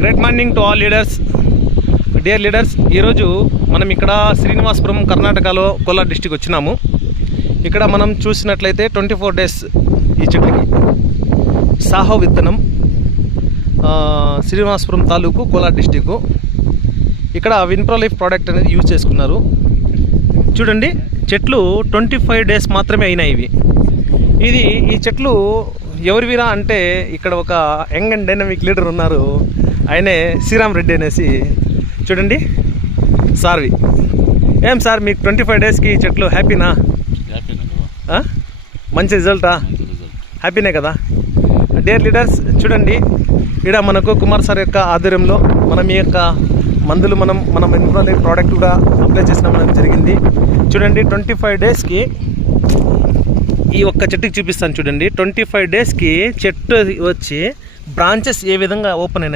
Great morning to all leaders, dear leaders. ఈరోజు మనం ఇక్కడ శ్రీనివాసపురం, కర్ణాటకలో కోలార్ డిస్టిక్ వచ్చినాము. ఇక్కడ మనం చూసినట్లయితే 24 డేస్ ఈ చెట్లకి సాహో విత్తనం, శ్రీనివాసపురం తాలూకు, కోలార్ డిస్టిక్. ఇక్కడ విన్ప్రోలైఫ్ ప్రోడక్ట్ అనేది యూజ్ చేసుకున్నారు. చూడండి, చెట్లు 25 డేస్ మాత్రమే అయినాయి. ఈ చెట్లు ఎవరివిరా అంటే ఇక్కడ ఒక యంగ్ అండ్ డైనమిక్ లీడర్ ఉన్నారు. ఆయనే శ్రీరామ్ రెడ్డి అనేసి. చూడండి సార్వి. ఏం సార్, మీకు 25 డేస్కి ఈ చెట్లు హ్యాపీనా? మంచి రిజల్టా? హ్యాపీనే కదా. డియర్ లీడర్స్, చూడండి, ఇక్కడ మనకు కుమార్ సార్ యొక్క ఆధ్వర్యంలో మనం ఈ యొక్క మందులు మనం ఇన్ఫ్రాలైఫ్ ప్రోడక్ట్ కూడా అప్లై చేసినాం జరిగింది. చూడండి, 25 డేస్కి ఈ ఒక్క చెట్టుకి చూపిస్తాను. చూడండి, 25 డేస్కి చెట్టు వచ్చి బ్రాంచెస్ ఏ విధంగా ఓపెన్ అయినాయి.